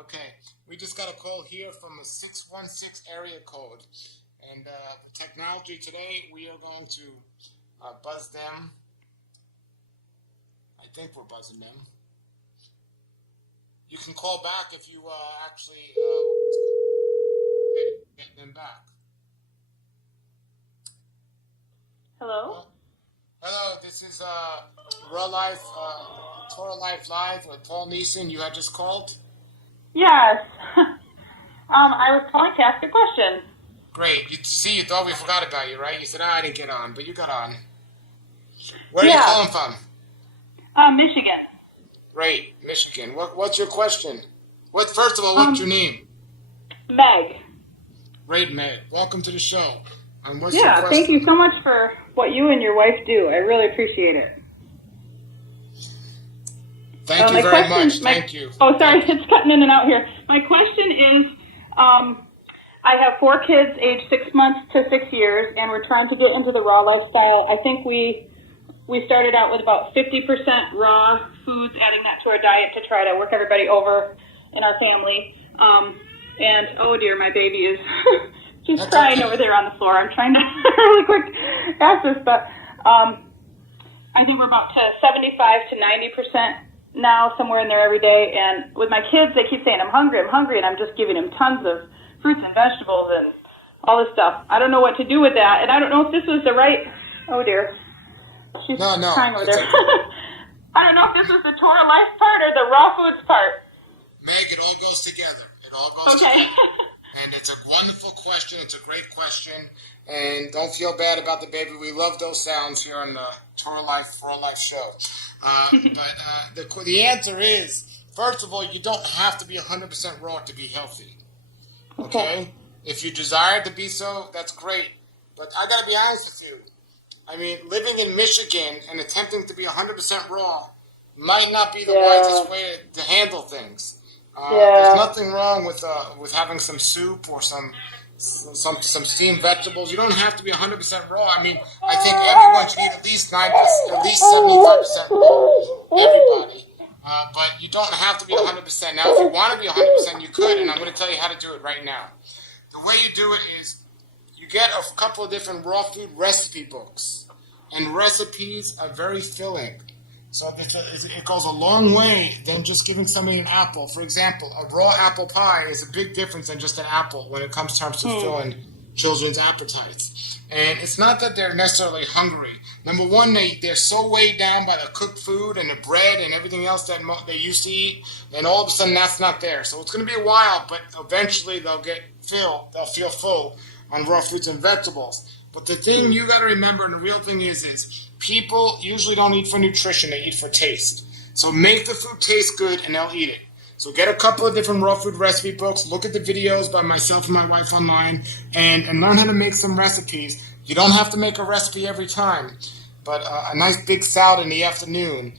Okay. We just got a call here from a 616 area code. And the technology today, we are going to buzz them. I think we're buzzing them. You can call back if you actually get them back. Hello? Hello, this is Real Life, Torah Life Live with Paul Nison. You had just called? Yes. I was calling to ask a question. Great. You thought we forgot about you, right? You said, I didn't get on, but you got on. Where are you calling from? Michigan. Great, Michigan. What's your question? First of all, what's your name? Meg. Great, Meg. Welcome to the show. And what's your question? Thank you so much for what you and your wife do. I really appreciate it. Thank you very much. Thank you. Oh, sorry, it's cutting in and out here. My question is, I have 4 kids aged 6 months to 6 years, and we're trying to get into the raw lifestyle. I think we started out with about 50% raw foods, adding that to our diet to try to work everybody over in our family. And, oh dear, my baby is just crying over there on the floor. I'm trying to really quick ask this, but I think we're about to 75 to 90% now, somewhere in there every day. And with my kids, they keep saying, I'm hungry, and I'm just giving them tons of fruits and vegetables and all this stuff. I don't know what to do with that, and I don't know if this was the right, oh dear, she's crying over there. I don't know if this was the Torah life part or the raw foods part. Meg, it all goes together. It all goes together. And it's a wonderful question. It's a great question. And don't feel bad about the baby. We love those sounds here on the Torah Life for All Life show. But the answer is, first of all, you don't have to be 100% raw to be healthy. Okay? If you desire to be so, that's great. But I got to be honest with you. I mean, living in Michigan and attempting to be 100% raw might not be the wisest way to handle things. There's nothing wrong with having some soup or some steamed vegetables. You don't have to be 100% raw. I mean, I think everyone should eat at least 75% raw. Everybody. But you don't have to be 100%. Now, if you want to be 100%, you could, and I'm going to tell you how to do it right now. The way you do it is you get a couple of different raw food recipe books, and recipes are very filling. So it goes a long way than just giving somebody an apple. For example, a raw apple pie is a big difference than just an apple when it comes to fulfilling children's appetites. And it's not that they're necessarily hungry. Number one, they're so weighed down by the cooked food and the bread and everything else that they used to eat, and all of a sudden that's not there. So it's going to be a while, but eventually they'll feel full on raw fruits and vegetables. But the thing you got to remember, and the real thing is people usually don't eat for nutrition, they eat for taste. So make the food taste good and they'll eat it. So get a couple of different raw food recipe books, look at the videos by myself and my wife online, and learn how to make some recipes. You don't have to make a recipe every time, but a nice big salad in the afternoon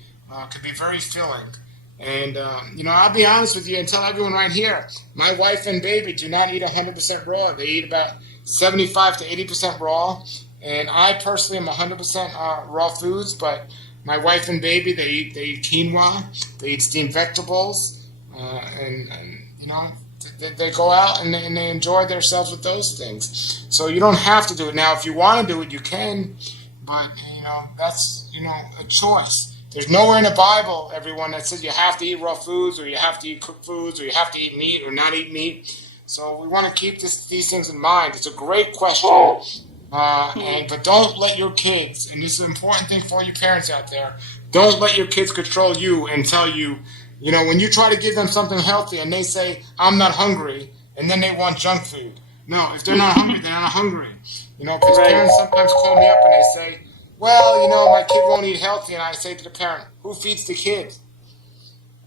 could be very filling. And, I'll be honest with you and tell everyone right here, my wife and baby do not eat 100% raw. They eat about 75 to 80% raw. And I personally am 100% raw foods, but my wife and baby, they eat quinoa, they eat steamed vegetables, they go out and they enjoy themselves with those things. So you don't have to do it. Now, if you want to do it, you can, but, that's, a choice. There's nowhere in the Bible, everyone, that says you have to eat raw foods or you have to eat cooked foods or you have to eat meat or not eat meat. So we want to keep these things in mind. It's a great question. But don't let your kids, and this is an important thing for you parents out there, don't let your kids control you and tell you, when you try to give them something healthy and they say, I'm not hungry, and then they want junk food. No, if they're not hungry, they're not hungry. Because parents sometimes call me up and they say, well, my kid won't eat healthy, and I say to the parent, who feeds the kid?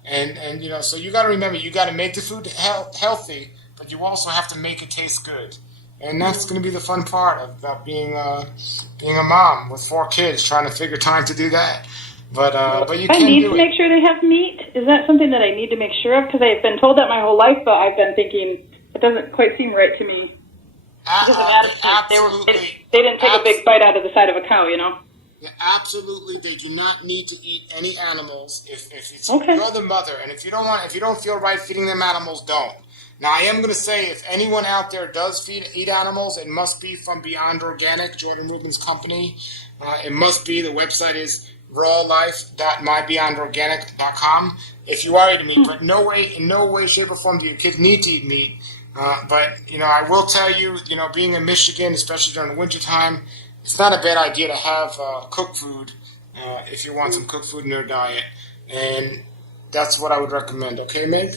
And so you got to remember, you got to make the food healthy, but you also have to make it taste good. And that's going to be the fun part of being a mom with 4 kids, trying to figure time to do that. But you can do it. I need to make sure they have meat. Is that something that I need to make sure of? Because I've been told that my whole life, but I've been thinking it doesn't quite seem right to me. Absolutely. They didn't take a big bite out of the side of a cow, Yeah, absolutely, they do not need to eat any animals if it's you're the mother, and if you don't feel right feeding them animals, don't. Now, I am going to say, if anyone out there does eat animals, it must be from Beyond Organic, Jordan Rubin's company. It must be. The website is rawlife.mybeyondorganic.com. If you are eating meat, but in no way, shape, or form do your kids need to eat meat. But I will tell you, being in Michigan, especially during the wintertime, it's not a bad idea to have cooked food if you want some cooked food in your diet. And that's what I would recommend. Okay, Meg?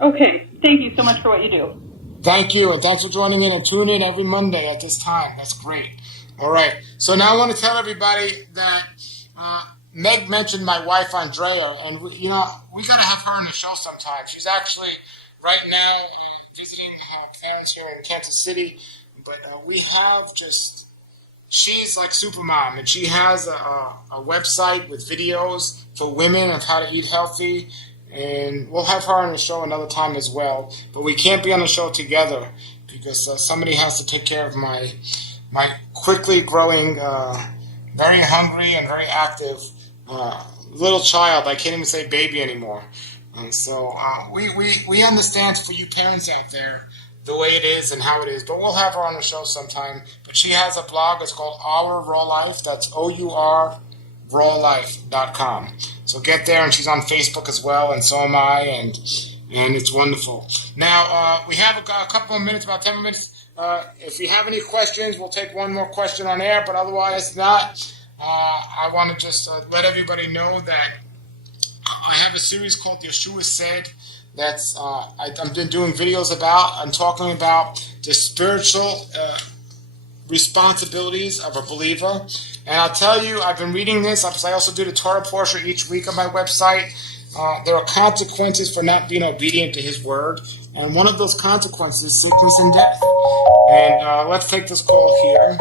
Okay. Thank you so much for what you do. Thank you, and thanks for joining in and tuning in every Monday at this time. That's great. All right. So now I want to tell everybody that Meg mentioned my wife, Andrea, and we got to have her on the show sometime. She's actually right now visiting her parents here in Kansas City, but we have she's like Supermom, and she has a website with videos for women of how to eat healthy, and we'll have her on the show another time as well. But we can't be on the show together because somebody has to take care of my quickly growing, very hungry and very active little child. I can't even say baby anymore. So we understand for you parents out there the way it is and how it is, but we'll have her on the show sometime. But she has a blog. It's called Our Raw Life. That's OURRawlife.com. So get there, and she's on Facebook as well, and so am I, and it's wonderful. Now, we have a couple of minutes, about 10 minutes. If you have any questions, we'll take one more question on air, but otherwise not. I want to just let everybody know that I have a series called Yeshua Said that's I've been doing videos about. I'm talking about the spiritual responsibilities of a believer. And I'll tell you, I've been reading this because I also do the Torah portion each week on my website. There are consequences for not being obedient to His word. And one of those consequences is sickness and death. And let's take this call here.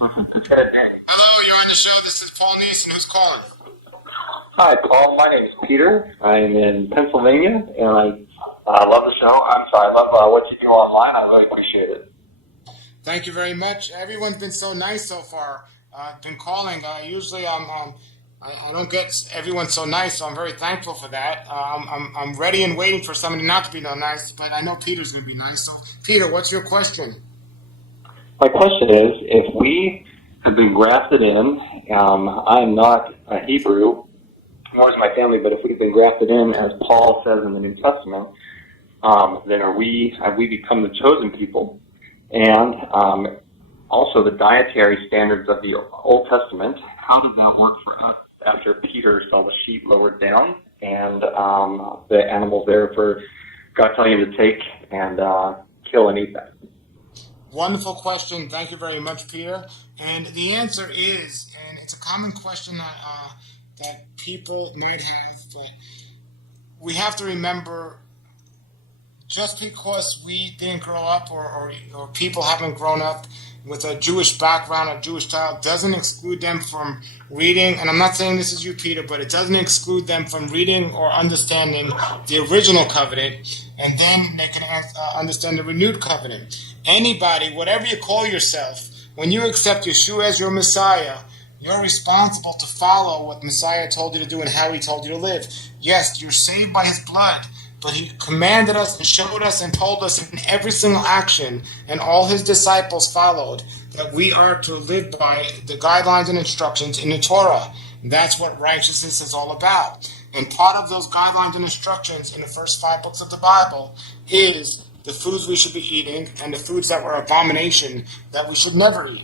Hello, you're on the show. This is Paul Nison. Who's calling? Hi, Paul. My name is Peter. I'm in Pennsylvania, and I love the show. I love what you do online. I really appreciate it. Thank you very much. Everyone's been so nice so far. Been calling. Usually I don't get everyone so nice, so I'm very thankful for that. I'm ready and waiting for somebody not to be no nice, but I know Peter's going to be nice. So, Peter, what's your question? My question is, if we have been grafted in I'm not a Hebrew, nor is my family, but if we've been grafted in, as Paul says in the New Testament, then have we become the chosen people. And also the dietary standards of the Old Testament, how did that work for us after Peter saw the sheep lowered down and the animals there for God telling him to take and kill and eat that? Wonderful question. Thank you very much, Peter. And the answer is, and it's a common question that people might have, but we have to remember, just because we didn't grow up or people haven't grown up with a Jewish background or Jewish child doesn't exclude them from reading, and I'm not saying this is you, Peter, but it doesn't exclude them from reading or understanding the original covenant, and then they can understand the renewed covenant. Anybody, whatever you call yourself, when you accept Yeshua as your Messiah, you're responsible to follow what Messiah told you to do and how he told you to live. Yes, you're saved by his blood, but he commanded us and showed us and told us in every single action, and all his disciples followed, that we are to live by the guidelines and instructions in the Torah. That's what righteousness is all about. And part of those guidelines and instructions in the first 5 books of the Bible is the foods we should be eating and the foods that were abomination that we should never eat.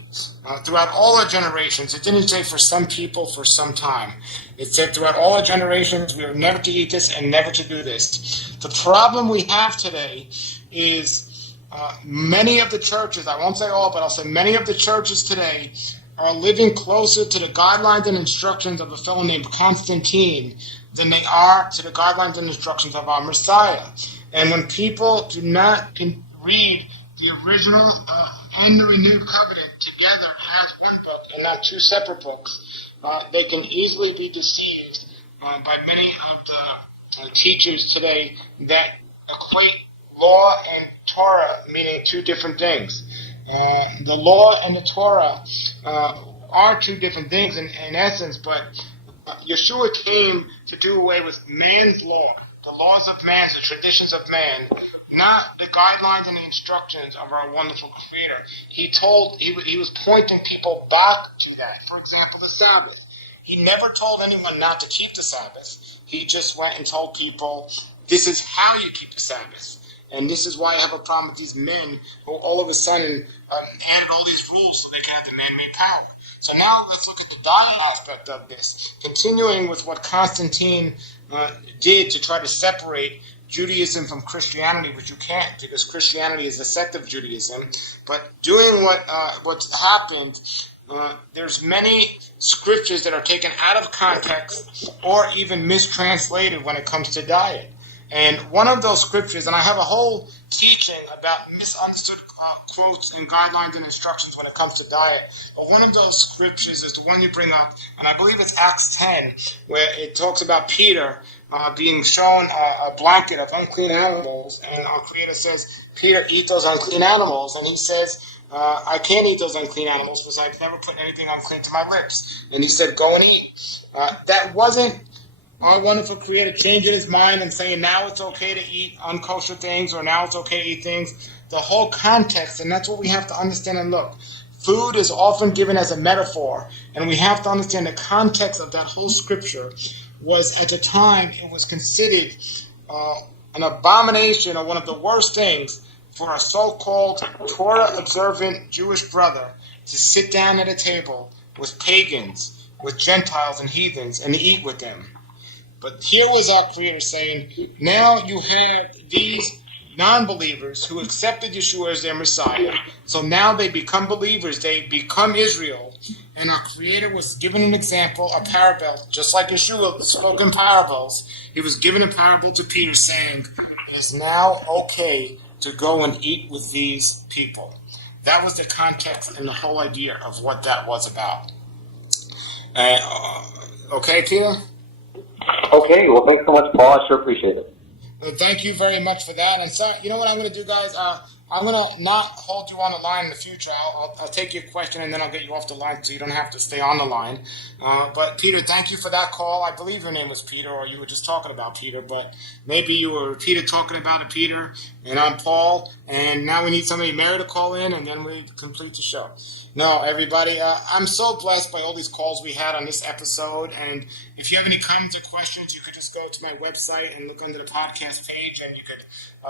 Throughout all our generations, it didn't say for some people for some time. It said throughout all our generations we are never to eat this and never to do this. The problem we have today is many of the churches, I won't say all, but I'll say many of the churches today are living closer to the guidelines and instructions of a fellow named Constantine than they are to the guidelines and instructions of our Messiah. And when people do not read the original and the renewed covenant together as one book and not 2 separate books, they can easily be deceived by many of the teachers today that equate law and Torah meaning 2 different things. The law and the Torah are 2 different things in essence, but Yeshua came to do away with man's law, the laws of man, the traditions of man, not the guidelines and the instructions of our wonderful Creator. He was pointing people back to that. For example, the Sabbath. He never told anyone not to keep the Sabbath. He just went and told people, this is how you keep the Sabbath. And this is why I have a problem with these men who all of a sudden added all these rules so they can have the man-made power. So now let's look at the diet aspect of this, continuing with what Constantine did to try to separate Judaism from Christianity, which you can't because Christianity is a sect of Judaism. But doing what's happened, there's many scriptures that are taken out of context or even mistranslated when it comes to diet. And one of those scriptures, and I have a whole teaching about misunderstood quotes and guidelines and instructions when it comes to diet, but one of those scriptures is the one you bring up, and I believe it's Acts 10, where it talks about Peter being shown a blanket of unclean animals, and our Creator says, Peter, eat those unclean animals, and he says, I can't eat those unclean animals because I've never put anything unclean to my lips. And he said, go and eat. That wasn't our wonderful Creator changing his mind and saying now it's okay to eat unkosher things or now it's okay to eat things. The whole context, and that's what we have to understand and look. Food is often given as a metaphor, and we have to understand the context of that whole scripture was at the time it was considered an abomination or one of the worst things for a so-called Torah-observant Jewish brother to sit down at a table with pagans, with Gentiles and heathens, and eat with them. But here was our Creator saying, now you have these non-believers who accepted Yeshua as their Messiah, so now they become believers, they become Israel, and our Creator was given an example, a parable, just like Yeshua spoke in parables. He was given a parable to Peter saying, it is now okay to go and eat with these people. That was the context and the whole idea of what that was about. Okay, Peter? Okay, well, thanks so much, Paul. I sure appreciate it. Well, thank you very much for that. And so, you know what I'm going to do, guys? I'm going to not hold you on the line in the future. I'll take your question and then I'll get you off the line so you don't have to stay on the line. But Peter, thank you for that call. I believe your name was Peter, or you were just talking about Peter, but maybe you were Peter talking about a Peter, and I'm Paul, and now we need somebody married to call in, and then we complete the show. No, everybody, I'm so blessed by all these calls we had on this episode, and if you have any comments or questions, you could just go to my website and look under the podcast page, and you could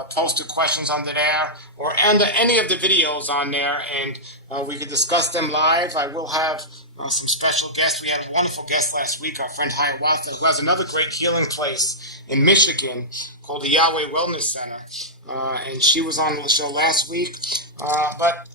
post the questions under there, or under any of the videos on there, and we could discuss them live. I will have some special guests. We had a wonderful guest last week, our friend Hiawatha, who has another great healing place in Michigan called the Yahweh Wellness Center, and she was on the show last week, but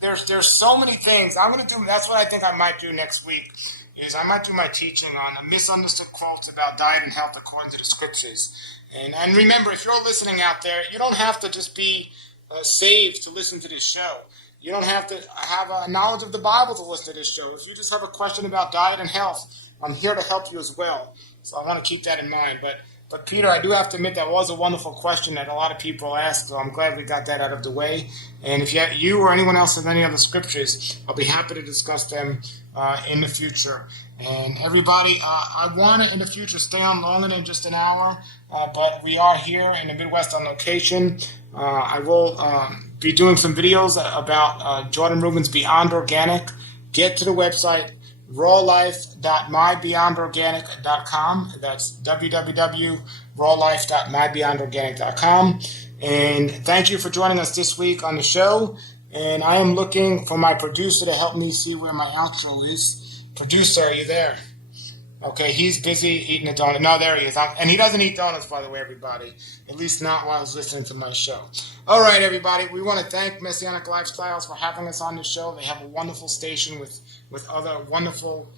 there's so many things I'm going to do. That's what I think I might do next week, is I might do my teaching on misunderstood quotes about diet and health according to the scriptures. And remember, if you're listening out there, you don't have to just be saved to listen to this show. You don't have to have a knowledge of the Bible to listen to this show. If you just have a question about diet and health, I'm here to help you as well. So I want to keep that in mind. But Peter, I do have to admit that was a wonderful question that a lot of people asked, so I'm glad we got that out of the way. And if you or anyone else has any other scriptures, I'll be happy to discuss them in the future. And everybody, I want to in the future stay on longer than just an hour, but we are here in the Midwest on location. I will be doing some videos about Jordan Rubin's Beyond Organic. Get to the website, rawlife.mybeyondorganic.com. That's www.rawlife.mybeyondorganic.com. And thank you for joining us this week on the show. And I am looking for my producer to help me see where my outro is. Producer, are you there? Okay, he's busy eating a donut. No, there he is. And he doesn't eat donuts, by the way, everybody. At least not while he's listening to my show. All right, everybody. We want to thank Messianic Lifestyles for having us on the show. They have a wonderful station with other wonderful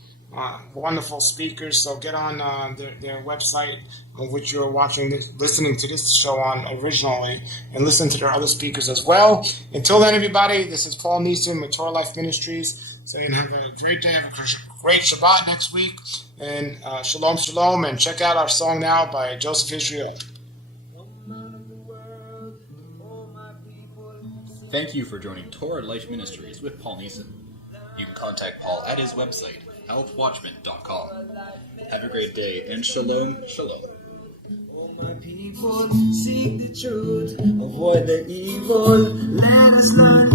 speakers. So get on their website, on which you're listening to this show on originally, and listen to their other speakers as well. Until then, everybody, this is Paul Nison with Torah Life Ministries. So you have a great day. Have a great Shabbat next week. And shalom, shalom. And check out our song now by Joseph Israel. Thank you for joining Torah Life Ministries with Paul Nison. You can contact Paul at his website, healthwatchman.com. Have a great day, and shalom, shalom. Oh, my people, seek the truth, avoid the evil. Let us learn